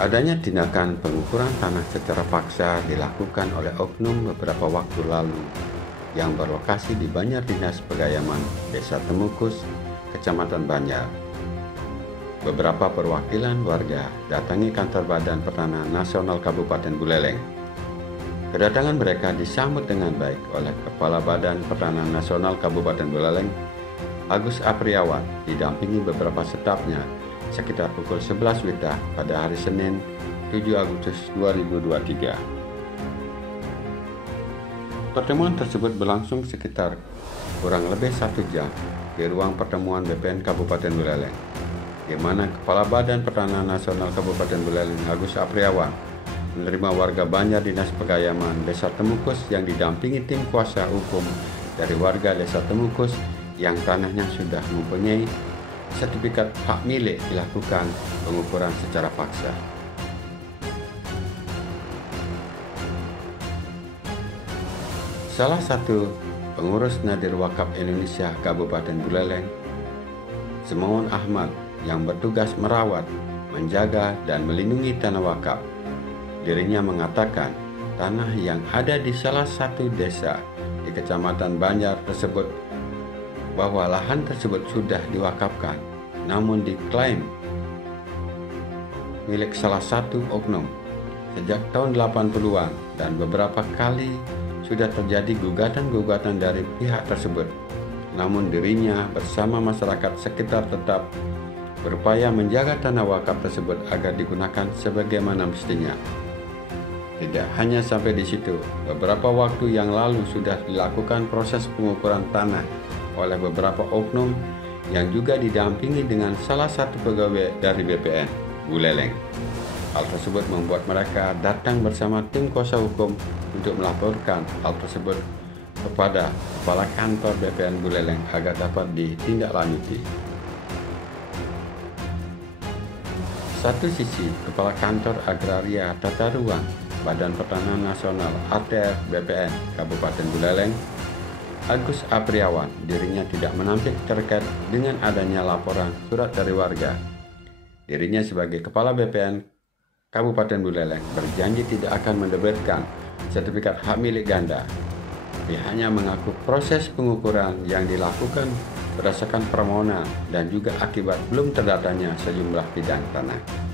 Adanya tindakan pengukuran tanah secara paksa dilakukan oleh oknum beberapa waktu lalu yang berlokasi di Banjar Dinas Pegayaman, Desa Temukus, Kecamatan Banjar. Beberapa perwakilan warga datangi kantor Badan Pertanahan Nasional Kabupaten Buleleng. Kedatangan mereka disambut dengan baik oleh Kepala Badan Pertanahan Nasional Kabupaten Buleleng, Agus Apriawan, didampingi beberapa stafnya sekitar pukul 11 WITA pada hari Senin 7 Agustus 2023. Pertemuan tersebut berlangsung sekitar kurang lebih 1 jam di ruang pertemuan BPN Kabupaten Buleleng, di mana Kepala Badan Pertanahan Nasional Kabupaten Buleleng, Agus Apriawan, menerima warga Banjar Dinas Pegayaman Desa Temukus yang didampingi tim kuasa hukum dari warga Desa Temukus yang tanahnya sudah mempunyai sertifikat hak milik dilakukan pengukuran secara paksa. Salah satu pengurus Nadir Wakaf Indonesia Kabupaten Buleleng, Semaun Ahmad, yang bertugas merawat, menjaga, dan melindungi tanah wakaf, dirinya mengatakan tanah yang ada di salah satu desa di Kecamatan Banjar tersebut bahwa lahan tersebut sudah diwakafkan, namun diklaim milik salah satu oknum sejak tahun 80-an dan beberapa kali sudah terjadi gugatan-gugatan dari pihak tersebut. Namun dirinya bersama masyarakat sekitar tetap berupaya menjaga tanah wakaf tersebut agar digunakan sebagaimana mestinya. Tidak hanya sampai di situ, beberapa waktu yang lalu sudah dilakukan proses pengukuran tanah oleh beberapa oknum yang juga didampingi dengan salah satu pegawai dari BPN Buleleng. Hal tersebut membuat mereka datang bersama tim kuasa hukum untuk melaporkan hal tersebut kepada Kepala Kantor BPN Buleleng agar dapat ditindaklanjuti. Satu sisi, Kepala Kantor Agraria Tata Ruang Badan Pertanahan Nasional ATR BPN Kabupaten Buleleng, Agus Apriawan, dirinya tidak menampik terkait dengan adanya laporan surat dari warga. Dirinya sebagai Kepala BPN Kabupaten Buleleng berjanji tidak akan menerbitkan sertifikat hak milik ganda. Pihaknya mengaku proses pengukuran yang dilakukan berdasarkan permohonan dan juga akibat belum terdatanya sejumlah bidang tanah.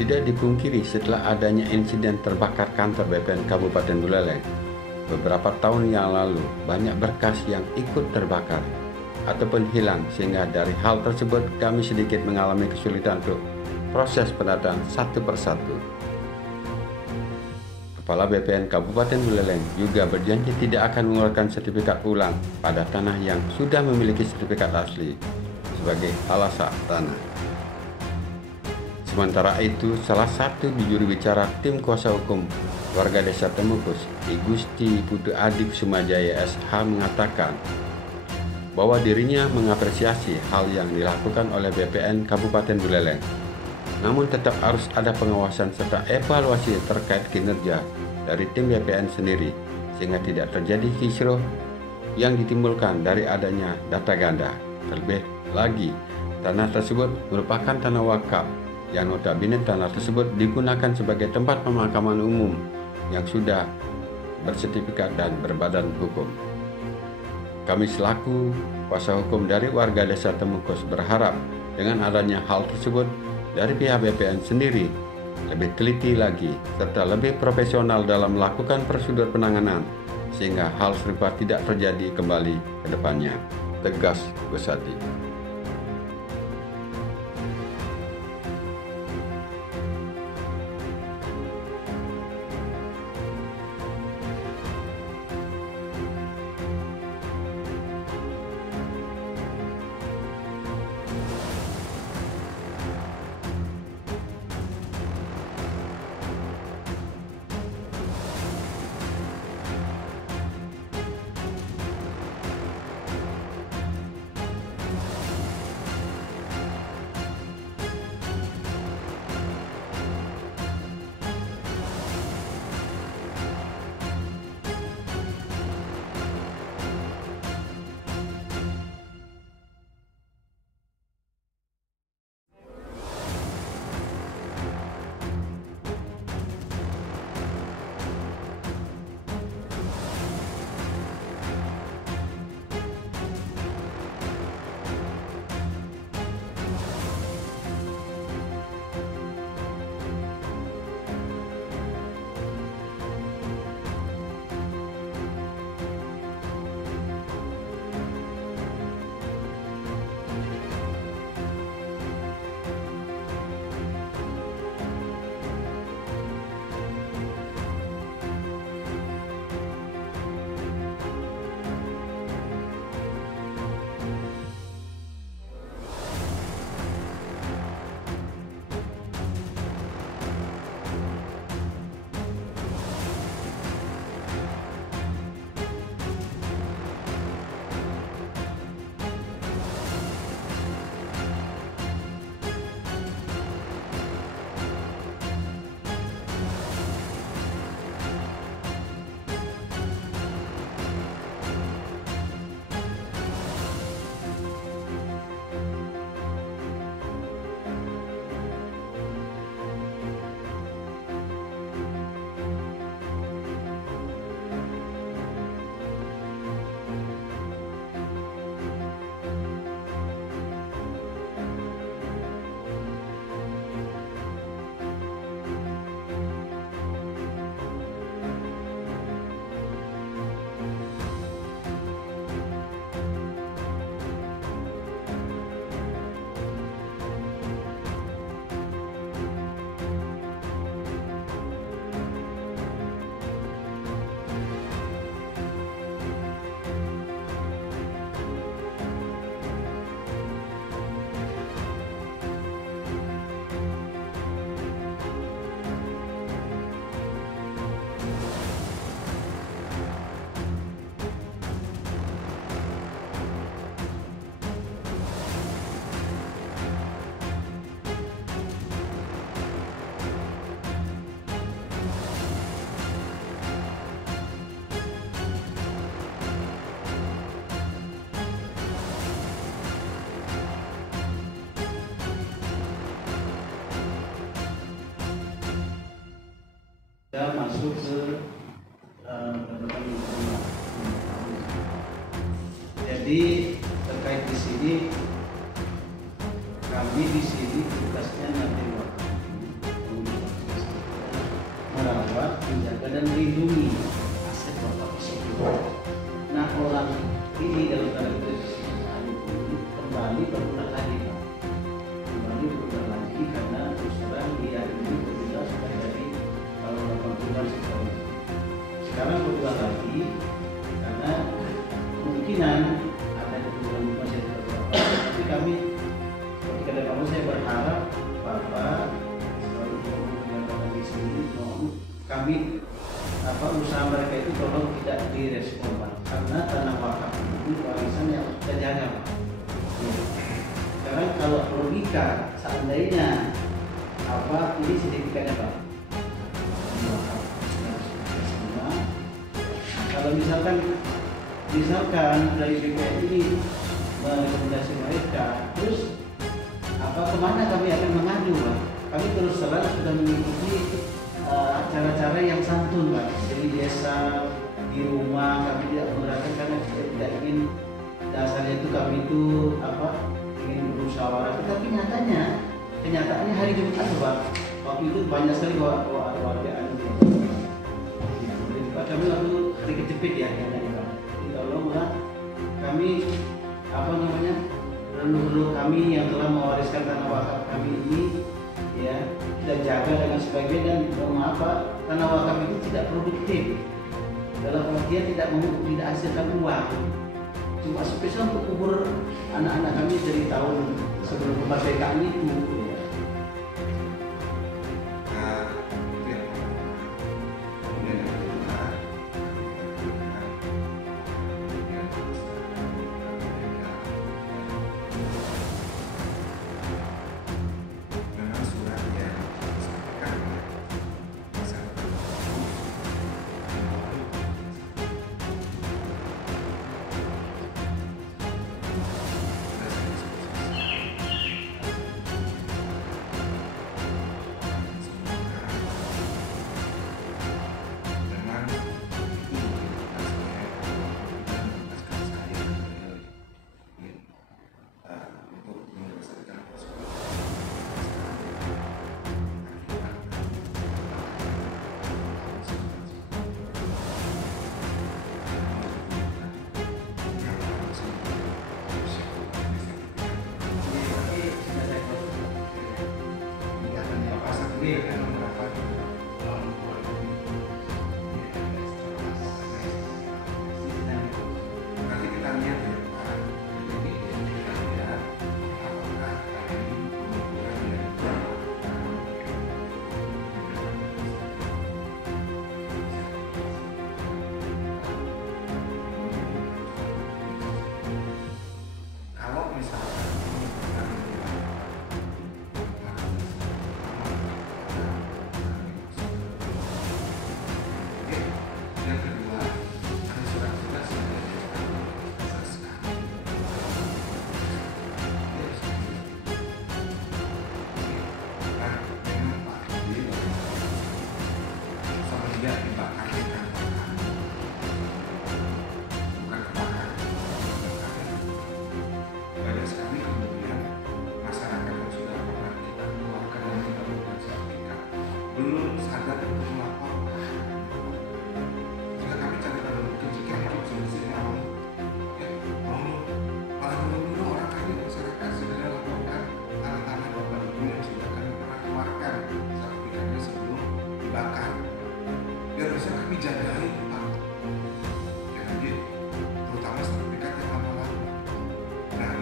Tidak dipungkiri, setelah adanya insiden terbakar kantor BPN Kabupaten Buleleng beberapa tahun yang lalu, banyak berkas yang ikut terbakar ataupun hilang, sehingga dari hal tersebut kami sedikit mengalami kesulitan untuk proses pendataan satu persatu. Kepala BPN Kabupaten Buleleng juga berjanji tidak akan mengeluarkan sertifikat ulang pada tanah yang sudah memiliki sertifikat asli sebagai alasan tanah. Sementara itu, salah satu juru bicara tim kuasa hukum warga Desa Temukus, I Gusti Putu Adib Sumajaya SH, mengatakan bahwa dirinya mengapresiasi hal yang dilakukan oleh BPN Kabupaten Buleleng. Namun tetap harus ada pengawasan serta evaluasi terkait kinerja dari tim BPN sendiri, sehingga tidak terjadi kisruh yang ditimbulkan dari adanya data ganda. Terlebih lagi, tanah tersebut merupakan tanah wakaf yang notabene tanah tersebut digunakan sebagai tempat pemakaman umum yang sudah bersertifikat dan berbadan hukum. Kami selaku kuasa hukum dari warga Desa Temukus berharap dengan adanya hal tersebut dari pihak BPN sendiri lebih teliti lagi serta lebih profesional dalam melakukan prosedur penanganan sehingga hal serupa tidak terjadi kembali ke depannya, tegas Gusadi. sudah masuk ke pendapatan lingkungan. Jadi terkait di sini, kami di sini tugasnya nanti merawat, menjaga dan melindungi aset bapak tersebut. Nah, orang ini dalam tanda kutip kembali berulang lagi, Pak. Kembali berulang lagi karena terus terang dia ini berbeda sudah dari tahun 80-an sekarang. Sekarang berulang lagi karena kemungkinan ada kebutuhan masih terberapa. Tapi kami ketika ada kamu, saya berharap Bapak selalu menyampaikan di sini, mohon kami usaha mereka itu tolong tidak direspon, Pak. Karena tanah wakaf itu warisan yang kita jaga, Pak. Ya. Sekarang kalau logika seandainya ini signifikannya, Pak. Wakaf semua. Kalau misalkan dari BPN ini merekomendasi mereka, terus kemana kami akan mengadu, Pak? Kami terus terang sudah mengikuti acara-acara yang santun, Pak. Jadi desa, di rumah kami tidak menggerakkan karena kita tidak ingin, dasarnya itu kami itu ingin bermusyawarah. Tetapi kenyataannya hari Jumat, Pak, waktu itu banyak sekali warga Pak, kami waktu hari kejepit ya, Pak. Jadi tolonglah kami leluhur kami yang telah mewariskan tanah wakaf kami ini, ya, kita jaga dengan sebagian. Dan maaf, Pak, tanah wakaf itu tidak produktif dalam artian tidak hasilkan uang, cuma spesial untuk kubur anak-anak kami dari tahun sebelum kemerdekaan itu, ya.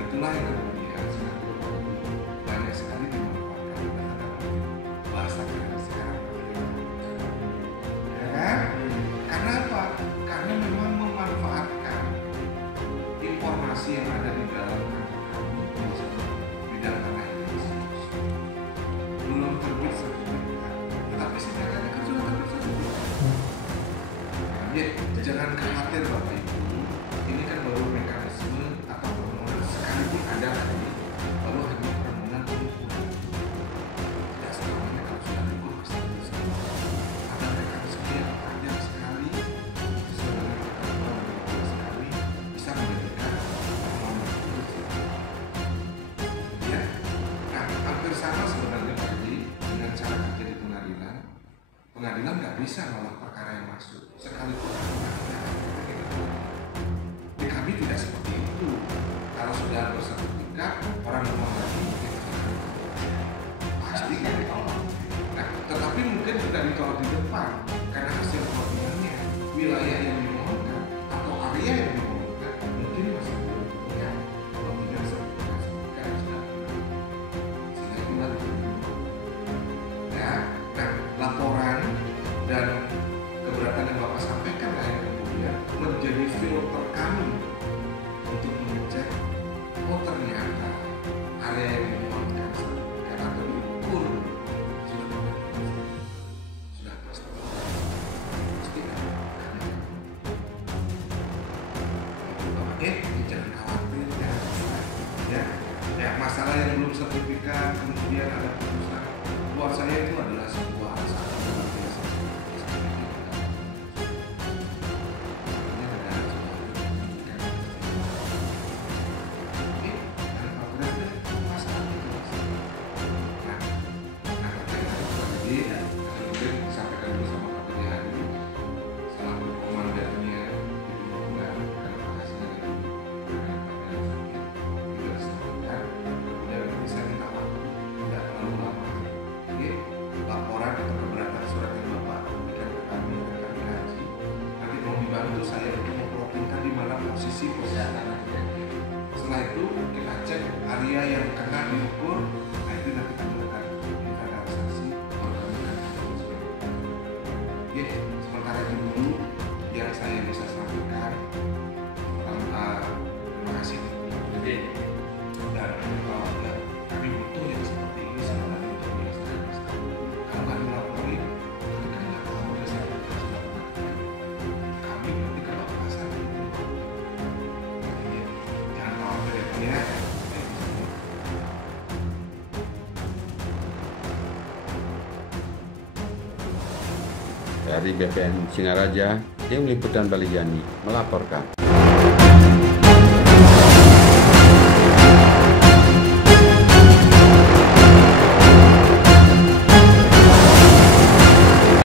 Itulah yang kemudian banyak sekali dimanfaatkan bahasa kita sekarang, ya kan? Karena apa? Karena memang memanfaatkan informasi yang ada di dalam bidang tanah itu belum terbit sertifikat, tetapi setidaknya kan sudah terbit sertifikat. Ya, jangan khawatir Bapak Ibu, ini kan baru mekanisme atau permohonan, sekalipun ada tadi baru hanya permohonan pengukuran. Ya selamanya kalau sudah diurus ada mekanisme bisa nolak perkara yang masuk sekalipun di kami tidak seperti itu. Kalau sudah bersertifikat, orang ngomong lagi pasti kan ditolak. Nah, tetapi mungkin tidak ditolak di depan karena hasil koordinatnya, wilayah yang dimohonkan atau area yang dimohonkan mungkin masih belum punya kalau tidak sertifikasi kan sudah sehingga itulah ya. Nah, laporan dan keberatan yang Bapak sampaikan lah yang kemudian menjadi filter kami untuk mengecek oh ternyata area yang dimohonkan sertifikat atau diukur sudah pasti kan jangan khawatir ya masalah yang belum sertifikat kemudian ada putusan buat saya itu adalah sebuah satu luar biasa. Itu saya untuk memprotingkan di mana posisi posisi. Setelah itu kita cek area yang kena diukur, nah itu nanti kita akan inventarisasi organikan. Oke, sementara itu dulu yang saya bisa sampaikan. Terima kasih. Oke. Dan kami butuh yang seperti ini sebenarnya untuk menyelesaikan masalah. Kalau nggak dilaporin, nanti kan nggak tahu ada sertifikat sudah pernah. Nanti kalau pasar itu jangan khawatir ya. Dari BPN Singaraja, tim liputan Bali Yani melaporkan.